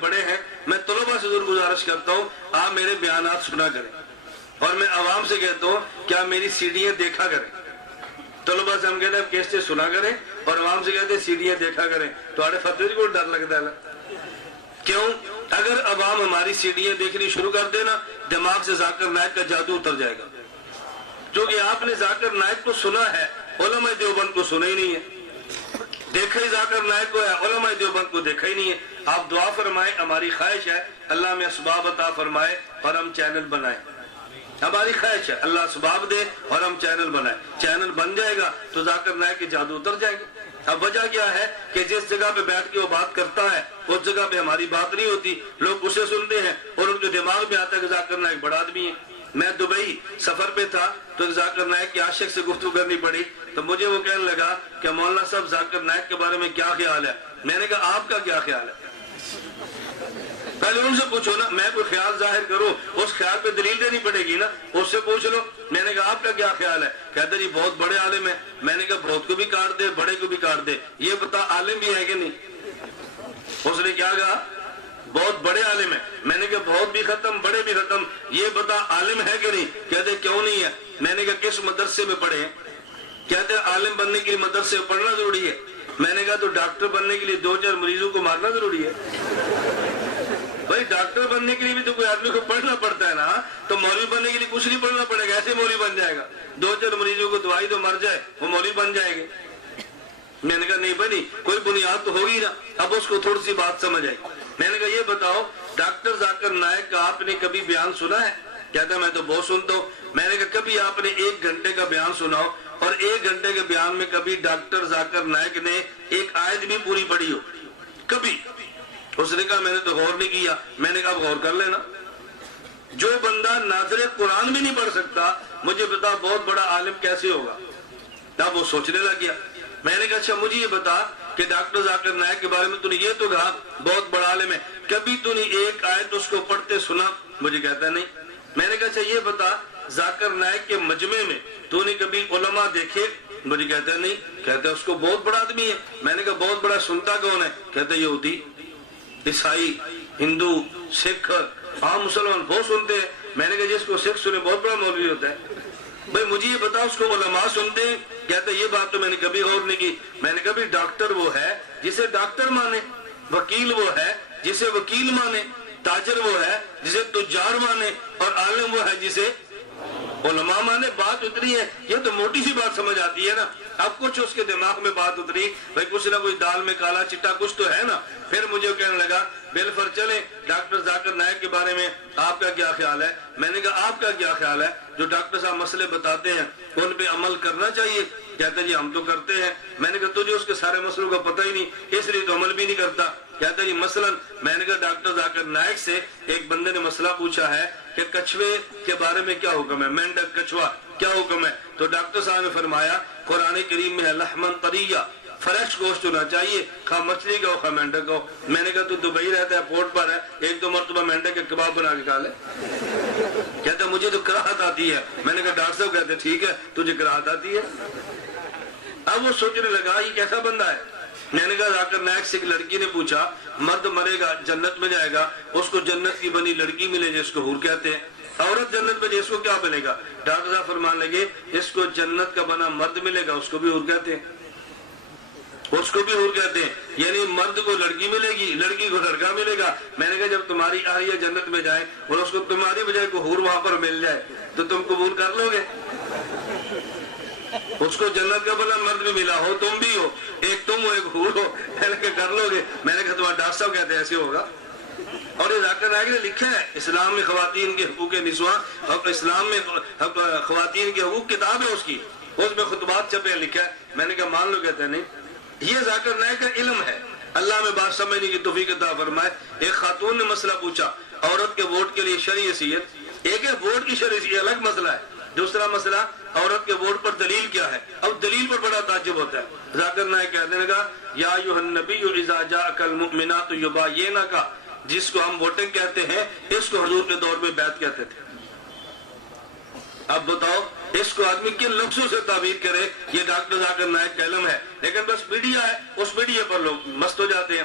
بڑے ہیں، میں طلباء سے ضرور گزارش کرتا ہوں آپ میرے بیانات سنا کریں، اور میں عوام سے کہتا ہوں کیا میری سیڈیاں دیکھا کریں۔ طلباء سے ہم کہتے ہیں کیسے سنا کریں، اور عوام سے کہتے ہیں سیڈیاں دیکھا کریں، تو آڑے فتوی کو ڈر لگتا ہے۔ کیوں؟ اگر عوام ہماری سیڈیاں دیکھنی شروع کر دینا، دماغ سے ذاکر نائک کا جادو اتر جائے گا، کیونکہ آپ نے ذاکر نائک کو سنا ہے، علماء دیوبند کو سنا ہی نہیں ہے۔ دیکھا ہی ذاکر نائک کو ہے، علماء دیوبند کو دیکھا ہی نہیں ہے۔ آپ دعا فرمائیں، ہماری خواہش ہے اللہ میں اسباب عطا فرمائے اور ہم چینل بنائیں۔ ہماری خواہش ہے اللہ اسباب دے اور ہم چینل بنائیں۔ چینل بن جائے گا تو ذاکر نائک کی جادو اتر جائے گا۔ اب وجہ کیا ہے کہ جس جگہ پہ بیٹھ کے وہ بات کرتا ہے اس جگہ پہ ہماری بات نہیں ہوتی، لوگ اسے سنتے ہیں اور ان کے دماغ میں آتا ہے کہ ذاکر نائک بڑا آدمی ہے۔ میں دبئی سفر پہ تھا تو ذاکر نائک کے عاشق سے گفتگو کرنی پڑی، تو مجھے وہ کہنے لگا کہ مولانا صاحب ذاکر نائک کے بارے میں کیا خیال ہے؟ میں نے کہا آپ کا کیا خیال ہے؟ پہلے ان سے پوچھو نا، میں کوئی خیال ظاہر کروں اس خیال پہ دلیل دینی پڑے گی نا، اس سے پوچھ لو۔ میں نے کہا آپ کا کیا خیال ہے؟ کہتے جی بہت بڑے عالم ہیں۔ میں نے کہا بہت کو بھی کاٹ دے، بڑے کو بھی کاٹ دے، یہ بتا عالم بھی ہے کہ نہیں؟ اس نے کیا کہا؟ بہت بڑے عالم ہیں۔ میں نے کہا بہت بھی ختم، بڑے بھی ختم، یہ بتا عالم ہے کہ نہیں؟ کہتے کیوں نہیں ہے؟ میں نے کہا کس مدرسے میں پڑھے ہیں؟ کہتے عالم بننے کے لیے مدرسے میں پڑھنا ضروری ہے۔ میں نے کہا تو ڈاکٹر بننے کے لیے 2-4 مریضوں کو مارنا ضروری ہے؟ بھائی ڈاکٹر بننے کے لیے بھی تو کوئی آدمی کو پڑھنا پڑتا ہے نا، تو مولوی بننے کے لیے کچھ نہیں پڑھنا پڑے گا، ایسے مولوی بن جائے گا، 2-4 مریضوں کو دوائی تو مر جائے وہ مولوی بن جائے گے۔ میں نے کہا نہیں بنی، کوئی بنیاد تو ہوگی نا۔ اب اس کو تھوڑی سی بات سمجھ آئی۔ میں نے کہا یہ بتاؤ ڈاکٹر ذاکر نائک کا آپ نے کبھی بیان سنا ہے؟ کہتا میں تو بہت سنتا ہوں۔ میں نے کہا کبھی آپ نے 1 گھنٹے کا بیان سناؤ، اور 1 گھنٹے کے بیان میں کبھی ڈاکٹر ذاکر نائک نے ایک آیت بھی پوری پڑھی ہو؟ کبھی؟ اس نے کہا میں نے تو غور نہیں کیا۔ میں نے کہا غور کر لینا۔ جو بندہ ناظر قرآن بھی نہیں پڑھ سکتا، مجھے بتا بہت بڑا عالم کیسے ہوگا؟ اب وہ سوچنے لگ گیا۔ میں نے کہا اچھا مجھے یہ بتا کہ ڈاکٹر ذاکر نائک کے بارے میں تو نے یہ تو کہا بہت بڑا عالم ہے، کبھی تو نے ایک آیت اس کو پڑھتے سنا؟ مجھے کہتا نہیں۔ میں نے کہا اچھا یہ بتا ذاکر نائک کے مجمع میں تو نے کبھی علماء دیکھے؟ مجھے کہتا نہیں۔ کہتا اس کو بہت بڑا آدمی ہے۔ میں نے کہا بہت بڑا سنتا کون ہے؟ کہتا یہودی، عیسائی، ہندو، سکھ، عام مسلمان بہت سنتے ہیں۔ میں نے کہا جس کو سکھ سنے بہت بڑا مولوی ہوتا ہے۔ بھائی مجھے یہ بتا اس کو علماء سنتے ہیں؟ کہتا یہ بات تو میں نے کبھی غور نہیں کی۔ میں نے کہا بھی ڈاکٹر وہ ہے جسے ڈاکٹر مانے، وکیل وہ ہے جسے وکیل مانے، تاجر وہ ہے جسے تجار مانے، اور عالم وہ ہے جسے علماء مانے۔ بات اتری ہے، یہ تو موٹی سی بات سمجھ آتی ہے نا۔ اب کچھ اس کے دماغ میں بات اتری، بھائی کچھ نہ کوئی دال میں کالا چٹا کچھ تو ہے نا۔ پھر مجھے کہنے لگا بالفر چلیں ڈاکٹر ذاکر نائک کے بارے میں آپ کا کیا خیال ہے؟ میں نے کہا آپ کا کیا خیال ہے؟ جو ڈاکٹر صاحب مسئلے بتاتے ہیں ان پہ عمل کرنا چاہیے؟ کہتے جی ہم تو کرتے ہیں۔ میں نے کہا تجھے اس کے سارے مسئلوں کا پتہ ہی نہیں، اس لیے تو عمل بھی نہیں کرتا۔ کہتا جی مثلا میں نے کہا ڈاکٹر ذاکر نائک سے ایک بندے نے مسئلہ پوچھا ہے کہ کچھوے کے بارے میں کیا حکم ہے، مینڈک کچھوا کیا حکم ہے؟ تو ڈاکٹر صاحب نے فرمایا قرآن کریم میں ہے لحمن طریہ، فریش گوشت ہونا چاہیے، خواہ مچھلی کا ہو خواہ مینڈک کا ہو۔ میں نے کہا تو دبئی رہتا ہے، پورٹ پر ہے، 1-2 مرتبہ مینڈک کے کباب بنا کے کھا لے۔ کہتا مجھے تو کراہت آتی ہے۔ میں نے کہا ڈاکٹر صاحب کہتے ٹھیک ہے تجھے کراہت آتی ہے۔ اب وہ سوچنے لگا یہ کیسا بندہ ہے۔ میں نے کہا ذاکر نائک سے ایک لڑکی نے پوچھا مرد مرے گا جنت میں جائے گا، اس کو جنت کی بنی لڑکی ملے جس کو حور کہتے ہیں، عورت جنت میں جس کو کیا ملے گا؟ ڈاکٹر صاحب فرمانے لگے اس کو جنت کا بنا مرد ملے گا، اس کو بھی حور کہتے ہیں، اس کو بھی حور کہتے ہیں، یعنی مرد کو لڑکی ملے گی، لڑکی کو لڑکا ملے گا۔ میں نے کہا جب تمہاری اہلیہ جنت میں جائے اور اس کو تمہاری بجائے کو حور وہاں پر مل جائے تو تم قبول کر لو گے؟ اس کو جنت کا بنا مرد بھی ملا ہو، تم بھی ہو، ایک تم ہو ایک حور ہو، کر لو گے؟ میں نے کہا تمہارا ڈاکٹر صاحب کہتے ہیں ایسے ہوگا۔ اور یہ ذاکر نائک نے لکھا ہے اسلام میں خواتین کے حقوق نسواں، اور اسلام میں خواتین کے حقوق کتاب ہے اس میں خطبات چھپے ہیں، لکھا ہے۔ میں نے کہا مان لو، کہتے ہیں نہیں، یہ ذاکر نائک کا علم ہے، اللہ میں بات سمجھنے کی توفیق عطا فرمائے۔ ایک خاتون نے مسئلہ پوچھا عورت کے ووٹ کے لیے شرعی حیثیت، ایک ہے ووٹ کی شرعی حیثیت الگ مسئلہ ہے، دوسرا مسئلہ عورت کے ووٹ پر دلیل کیا ہے۔ اب دلیل پر بڑا تعجب ہوتا ہے۔ ذاکر نائک کہتے ہیں یا ایھا النبی اذا جاءک المؤمنات یباینک، جس کو ہم ووٹنگ کہتے ہیں اس کو حضور کے دور میں بیعت کہتے تھے۔ اب بتاؤ اس کو آدمی کن لفظوں سے تعبیر کرے؟ یہ ڈاکٹر ذاکر نائک کا علم ہے، لیکن بس میڈیا ہے، اس میڈیا پر لوگ مست ہو جاتے ہیں۔